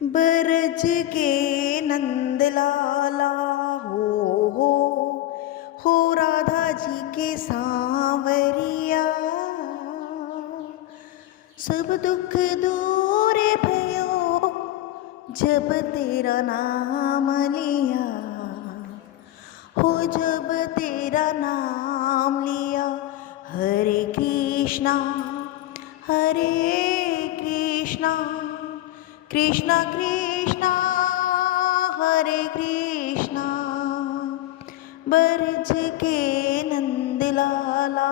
बरज के नंद लाला हो हो राधा जी के सांवरिया। सब दुख दूर भयो जब तेरा नाम लिया, हो जब तेरा नाम लिया। हरे कृष्णा कृष्णा कृष्णा हरे कृष्णा। बरज के नंद लाला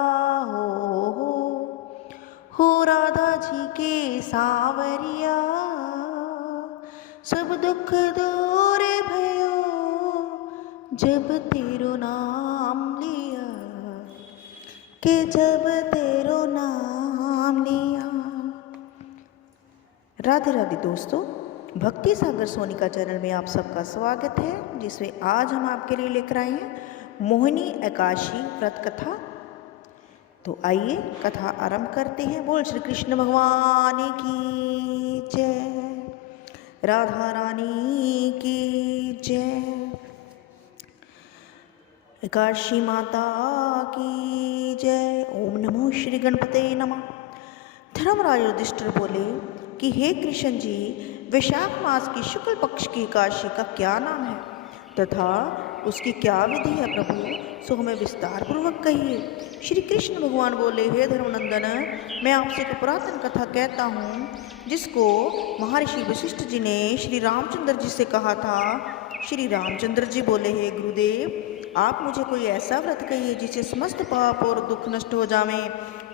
हो राधा जी के सांवरिया। सब दुख दूर भयो जब तेरो नाम लिया, कि जब तेरो नाम लिया। राधे राधे दोस्तों, भक्ति सागर सोनिका चैनल में आप सबका स्वागत है, जिसमें आज हम आपके लिए लेकर आए हैं मोहिनी एकादशी व्रत कथा। तो आइए कथा आरंभ करते हैं। बोल श्री कृष्ण भगवान की जय, राधा रानी की जय, एकादशी माता की जय। ओम नमो श्री गणपते नमः। धर्मराज युधिष्ठिर बोले कि हे कृष्ण जी, वैशाख मास की शुक्ल पक्ष की एकादशी का क्या नाम है तथा उसकी क्या विधि है प्रभु, सो हमें विस्तार पूर्वक कहिए। श्री कृष्ण भगवान बोले, हे धर्मनंदन, मैं आपसे एक पुरातन कथा कहता हूँ, जिसको महर्षि वशिष्ठ जी ने श्री रामचंद्र जी से कहा था। श्री रामचंद्र जी बोले, हे गुरुदेव, आप मुझे कोई ऐसा व्रत कहिए जिससे समस्त पाप और दुख नष्ट हो जावे।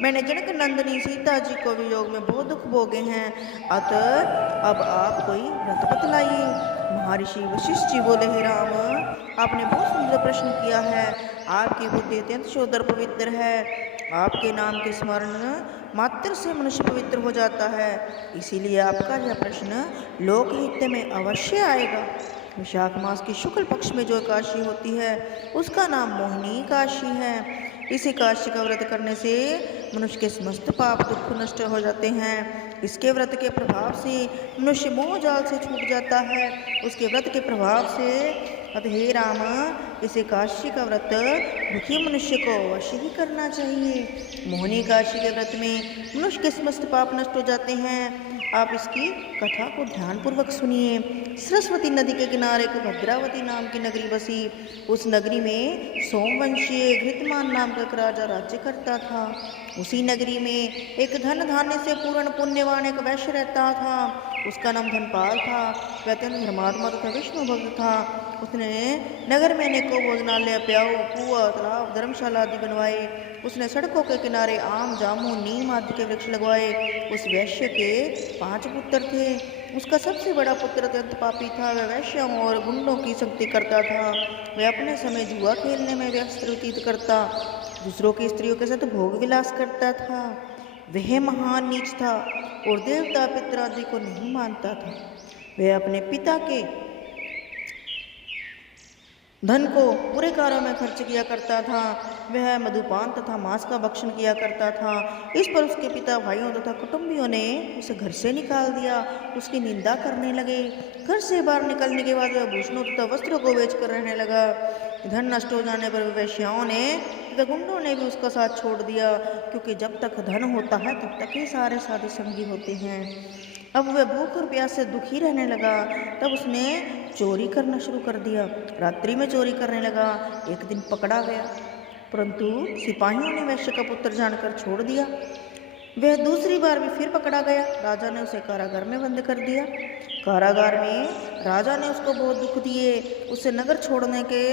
मैंने जनक नंदिनी सीता जी को वियोग में बहुत दुख भोगे हैं, अतः अब आप कोई व्रत बतलाइए। महर्षि वशिष्ठ जी बोले, हे राम, आपने बहुत सुंदर प्रश्न किया है। आपकी बुद्धि अत्यंत शुद्ध और पवित्र है। आपके नाम के स्मरण मात्र से मनुष्य पवित्र हो जाता है, इसीलिए आपका यह प्रश्न लोकहित में अवश्य आएगा। वैशाख मास की शुक्ल पक्ष में जो एकादशी होती है उसका नाम मोहिनी एकादशी है। इस एकादशी का व्रत करने से मनुष्य के समस्त पाप दुख नष्ट हो जाते हैं। इसके व्रत के प्रभाव से मनुष्य मोह जाल से छूट जाता है। उसके व्रत के प्रभाव से अतः हे राम, इस एकादशी का व्रत दुखी मनुष्य को अवश्य ही करना चाहिए। मोहिनी एकादशी के व्रत में मनुष्य के समस्त पाप नष्ट हो जाते हैं। आप इसकी कथा को ध्यानपूर्वक सुनिए। सरस्वती नदी के किनारे एक भद्रावती नाम की नगरी बसी। उस नगरी में सोमवंशीय घृतमान नाम का एक राजा राज्य करता था। उसी नगरी में एक धन धान्य से पूर्ण पुण्यवान एक वैश्य रहता था। उसका नाम धनपाल था। वह अत्यंत धर्मात्मा तथा विष्णु भक्त था। उसने नगर में अनेकों भोजनालय, प्याऊ, कुआं, तालाब, धर्मशाला आदि बनवाए। उसने सड़कों के किनारे आम, जामुन, नीम आदि के वृक्ष लगवाए। उस वैश्य के 5 पुत्र थे। उसका सबसे बड़ा पुत्र अत्यंत पापी था। वह वैश्यों और गुंडों की संगति करता था। वह अपने समय जुआ खेलने में व्यस्त व्यतीत करता, दूसरों की स्त्रियों के साथ भोग विलास करता था। वह महान नीच था और देवता पितर आदि को नहीं मानता था। वह अपने पिता के धन को बुरे कार्यों में खर्च किया करता था। वह मधुपान तथा मांस का भक्षण किया करता था। इस पर उसके पिता, भाइयों तथा कुटुंबियों ने उसे घर से निकाल दिया। उसकी निंदा करने लगे। घर से बाहर निकलने के बाद वह भूषणों तथा वस्त्रों को बेचकर रहने लगा। धन नष्ट हो जाने पर वेश्याओं ने तथा गुंडों ने भी उसका साथ छोड़ दिया, क्योंकि जब तक धन होता है तब तक ही सारे साधु संगी होते हैं। अब वह भूख और प्यास से दुखी रहने लगा। तब उसने चोरी करना शुरू कर दिया। रात्रि में चोरी करने लगा। एक दिन पकड़ा गया, परंतु सिपाहियों ने वैश्य का पुत्र जानकर छोड़ दिया। वह दूसरी बार भी फिर पकड़ा गया। राजा ने उसे कारागार में बंद कर दिया। कारागार में राजा ने उसको बहुत दुख दिए, उसे नगर छोड़ने के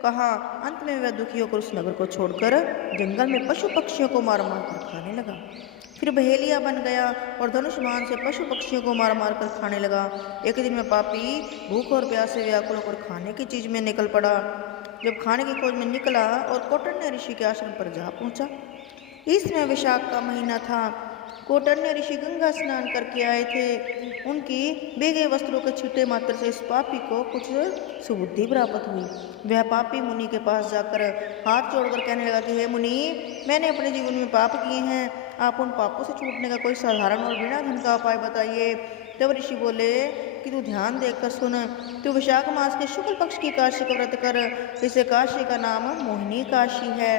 कहा। अंत में वह दुखी होकर उस नगर को छोड़कर जंगल में पशु पक्षियों को मार मार कर खाने लगा। फिर बहेलिया बन गया और धनुष्मान से पशु पक्षियों को मार मार कर खाने लगा। एक दिन में पापी भूख और प्यास से व्याकुल होकर खाने की चीज में निकल पड़ा। जब खाने की खोज में निकला और कौटन्य ऋषि के आश्रम पर जा पहुंचा। इसमें वैशाख का महीना था। कौटन्य ऋषि गंगा स्नान करके आए थे। उनकी भीगे वस्त्रों के छींटे मात्र से इस पापी को कुछ सुबुद्धि प्राप्त हुई। वह पापी मुनि के पास जाकर हाथ जोड़कर कहने लगा कि हे मुनि, मैंने अपने जीवन में पाप किए हैं। आप उन पापों से छूटने का कोई साधारण और बिना धन का उपाय बताइए। तब ऋषि बोले, कि तू ध्यान देकर सुन। तू वैशाख मास के शुक्ल पक्ष की काशी का व्रत कर। इस काशी का नाम मोहिनी काशी है।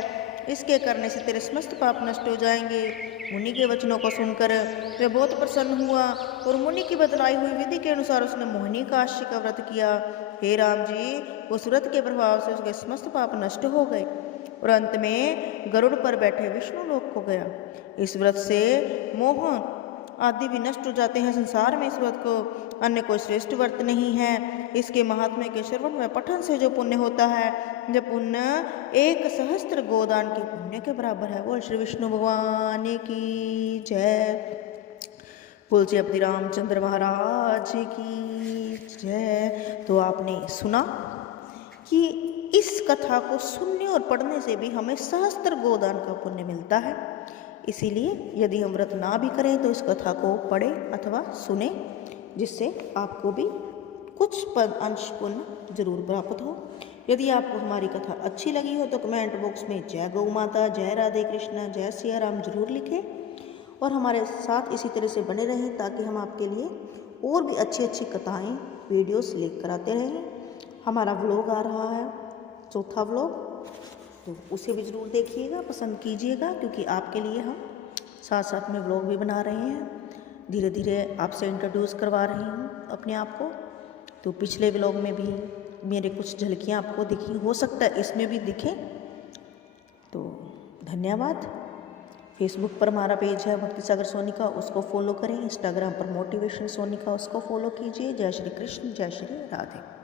इसके करने से तेरे समस्त पाप नष्ट हो जाएंगे। मुनि के वचनों को सुनकर वह बहुत प्रसन्न हुआ और मुनि की बतलाई हुई विधि के अनुसार उसने मोहिनी काशी का व्रत किया। हे राम जी, उस व्रत के प्रभाव से उसके समस्त पाप नष्ट हो गए और अंत में गरुड़ पर बैठे विष्णु लोक को गया। इस व्रत से मोह आदि भी नष्ट हो जाते हैं। संसार में इस व्रत को अन्य कोई श्रेष्ठ व्रत नहीं है। इसके महात्म्य के श्रवण व पठन से जो पुण्य होता है, जब पुण्य 1,000 गोदान के पुण्य के बराबर है। बोल श्री विष्णु भगवान की जय। बोल श्री अपनी रामचंद्र महाराज की जय। तो आपने सुना कि इस कथा को सुनने और पढ़ने से भी हमें 1,000 गोदान का पुण्य मिलता है। इसीलिए यदि हम व्रत ना भी करें तो इस कथा को पढ़ें अथवा सुने, जिससे आपको भी कुछ पद अंश पुण्य जरूर प्राप्त हो। यदि आपको हमारी कथा अच्छी लगी हो तो कमेंट बॉक्स में जय गौ माता, जय राधे कृष्ण, जय सिया राम जरूर लिखें और हमारे साथ इसी तरह से बने रहें ताकि हम आपके लिए और भी अच्छी अच्छी कथाएँ वीडियोस लेकर आते रहें। हमारा व्लॉग आ रहा है, चौथा व्लॉग, तो उसे भी ज़रूर देखिएगा, पसंद कीजिएगा, क्योंकि आपके लिए हम साथ साथ में व्लॉग भी बना रहे हैं। धीरे धीरे आपसे इंट्रोड्यूस करवा रही हूँ अपने आप को। तो पिछले व्लॉग में भी मेरे कुछ झलकियाँ आपको दिखी, हो सकता है इसमें भी दिखे। तो धन्यवाद। फेसबुक पर हमारा पेज है भक्ति सागर सोनिका, उसको फॉलो करें। इंस्टाग्राम पर मोटिवेशन सोनिका, उसको फॉलो कीजिए। जय श्री कृष्ण, जय श्री राधे।